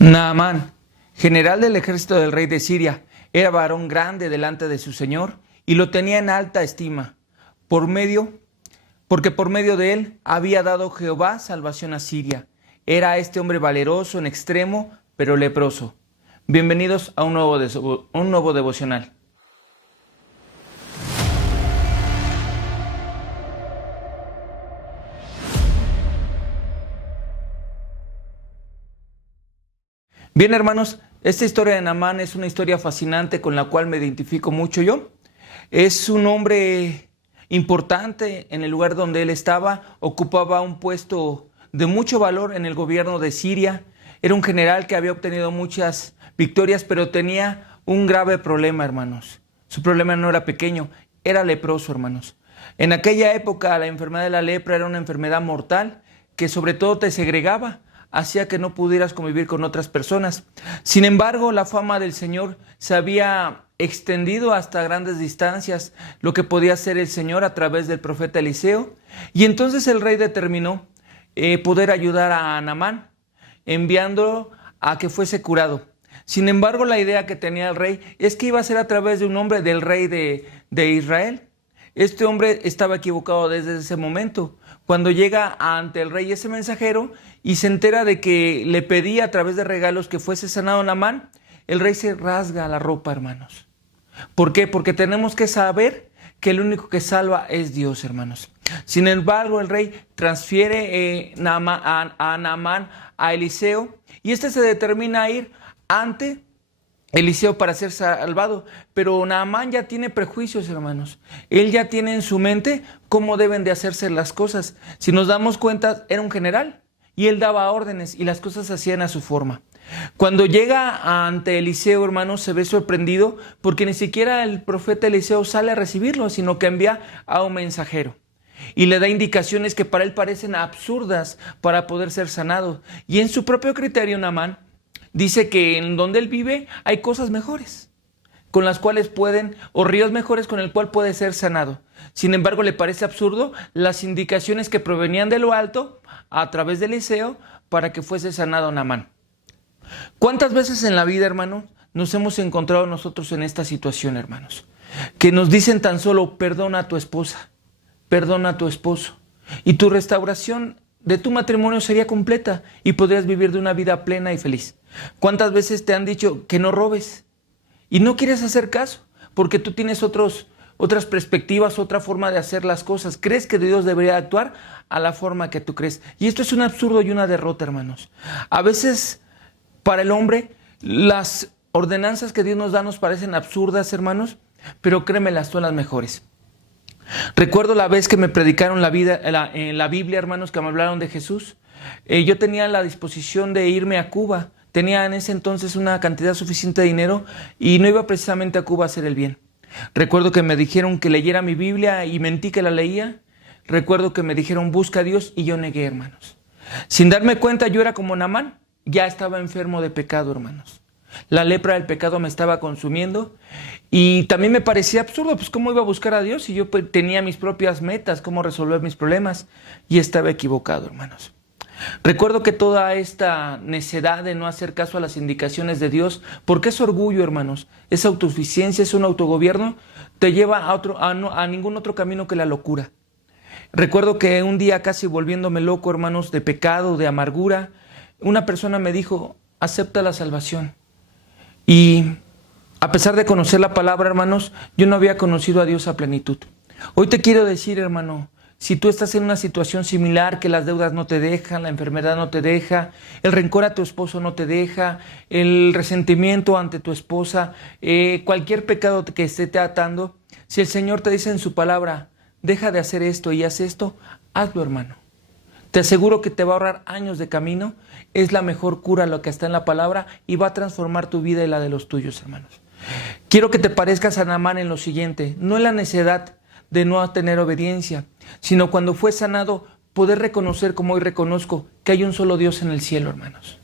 Naamán, general del ejército del rey de Siria, era varón grande delante de su señor y lo tenía en alta estima, porque por medio de él había dado Jehová salvación a Siria. Era este hombre valeroso en extremo, pero leproso. Bienvenidos a un nuevo devocional. Bien, hermanos, esta historia de Naamán es una historia fascinante con la cual me identifico mucho yo. Es un hombre importante en el lugar donde él estaba, ocupaba un puesto de mucho valor en el gobierno de Siria. Era un general que había obtenido muchas victorias, pero tenía un grave problema, hermanos. Su problema no era pequeño, era leproso, hermanos. En aquella época la enfermedad de la lepra era una enfermedad mortal que sobre todo te segregaba, hacía que no pudieras convivir con otras personas. Sin embargo, la fama del Señor se había extendido hasta grandes distancias, lo que podía hacer el Señor a través del profeta Eliseo. Y entonces el rey determinó poder ayudar a Naamán, enviándolo a que fuese curado. Sin embargo, la idea que tenía el rey es que iba a ser a través de un hombre del rey de Israel. Este hombre estaba equivocado desde ese momento. Cuando llega ante el rey ese mensajero y se entera de que le pedía a través de regalos que fuese sanado Naamán, el rey se rasga la ropa, hermanos. ¿Por qué? Porque tenemos que saber que el único que salva es Dios, hermanos. Sin embargo, el rey transfiere a Naamán a Eliseo y este se determina a ir ante Eliseo para ser salvado, pero Naamán ya tiene prejuicios, hermanos. Él ya tiene en su mente cómo deben de hacerse las cosas. Si nos damos cuenta, era un general y él daba órdenes y las cosas se hacían a su forma. Cuando llega ante Eliseo, hermanos, se ve sorprendido porque ni siquiera el profeta Eliseo sale a recibirlo, sino que envía a un mensajero y le da indicaciones que para él parecen absurdas para poder ser sanado. Y en su propio criterio, Naamán dice que en donde él vive hay cosas mejores, con las cuales o ríos mejores con el cual puede ser sanado. Sin embargo, le parece absurdo las indicaciones que provenían de lo alto a través de Eliseo para que fuese sanado Naamán. ¿Cuántas veces en la vida, hermano, nos hemos encontrado nosotros en esta situación, hermanos? Que nos dicen tan solo, perdona a tu esposa, perdona a tu esposo, y tu restauración de tu matrimonio sería completa y podrías vivir de una vida plena y feliz. ¿Cuántas veces te han dicho que no robes y no quieres hacer caso porque tú tienes otras perspectivas, otra forma de hacer las cosas? Crees que Dios debería actuar a la forma que tú crees. Y esto es un absurdo y una derrota, hermanos. A veces para el hombre las ordenanzas que Dios nos da nos parecen absurdas, hermanos, pero créemelas, son las mejores. Recuerdo la vez que me predicaron en la Biblia, hermanos, que me hablaron de Jesús. Yo tenía la disposición de irme a Cuba. Tenía en ese entonces una cantidad suficiente de dinero y no iba precisamente a Cuba a hacer el bien. Recuerdo que me dijeron que leyera mi Biblia y mentí que la leía. Recuerdo que me dijeron busca a Dios y yo negué, hermanos. Sin darme cuenta, yo era como Naamán. Ya estaba enfermo de pecado, hermanos. La lepra del pecado me estaba consumiendo y también me parecía absurdo, pues cómo iba a buscar a Dios si yo tenía mis propias metas, cómo resolver mis problemas, y estaba equivocado, hermanos. Recuerdo que toda esta necedad de no hacer caso a las indicaciones de Dios, porque es orgullo, hermanos, es autosuficiencia, es un autogobierno, te lleva a ningún otro camino que la locura. Recuerdo que un día, casi volviéndome loco, hermanos, de pecado, de amargura, una persona me dijo, acepta la salvación. Y a pesar de conocer la palabra, hermanos, yo no había conocido a Dios a plenitud. Hoy te quiero decir, hermano, si tú estás en una situación similar, que las deudas no te dejan, la enfermedad no te deja, el rencor a tu esposo no te deja, el resentimiento ante tu esposa, cualquier pecado que esté te atando, si el Señor te dice en su palabra, deja de hacer esto y haz esto, hazlo, hermano. Te aseguro que te va a ahorrar años de camino, es la mejor cura lo que está en la palabra y va a transformar tu vida y la de los tuyos, hermanos. Quiero que te parezcas a Naamán en lo siguiente, no en la necedad de no tener obediencia, sino cuando fue sanado, poder reconocer como hoy reconozco que hay un solo Dios en el cielo, hermanos.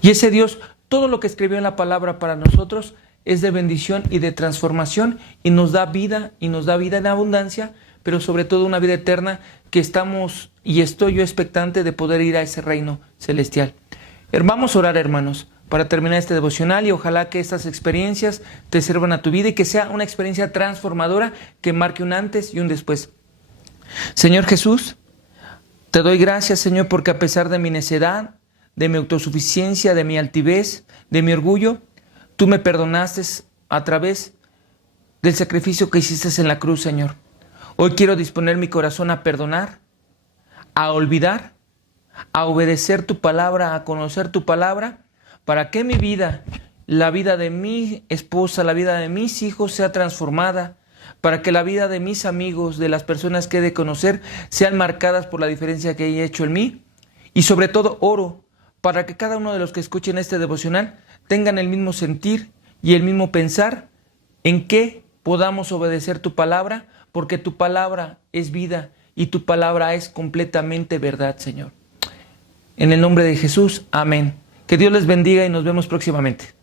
Y ese Dios, todo lo que escribió en la palabra para nosotros es de bendición y de transformación y nos da vida en abundancia, pero sobre todo una vida eterna que estoy yo expectante de poder ir a ese reino celestial. Vamos a orar, hermanos. para terminar este devocional y ojalá que estas experiencias te sirvan a tu vida y que sea una experiencia transformadora que marque un antes y un después. Señor Jesús, te doy gracias, Señor, porque a pesar de mi necedad, de mi autosuficiencia, de mi altivez, de mi orgullo, tú me perdonaste a través del sacrificio que hiciste en la cruz, Señor. Hoy quiero disponer mi corazón a perdonar, a olvidar, a obedecer tu palabra, a conocer tu palabra, para que mi vida, la vida de mi esposa, la vida de mis hijos sea transformada, para que la vida de mis amigos, de las personas que he de conocer, sean marcadas por la diferencia que he hecho en mí. Y sobre todo oro para que cada uno de los que escuchen este devocional tengan el mismo sentir y el mismo pensar en que podamos obedecer tu palabra, porque tu palabra es vida y tu palabra es completamente verdad, Señor. En el nombre de Jesús, amén. Que Dios les bendiga y nos vemos próximamente.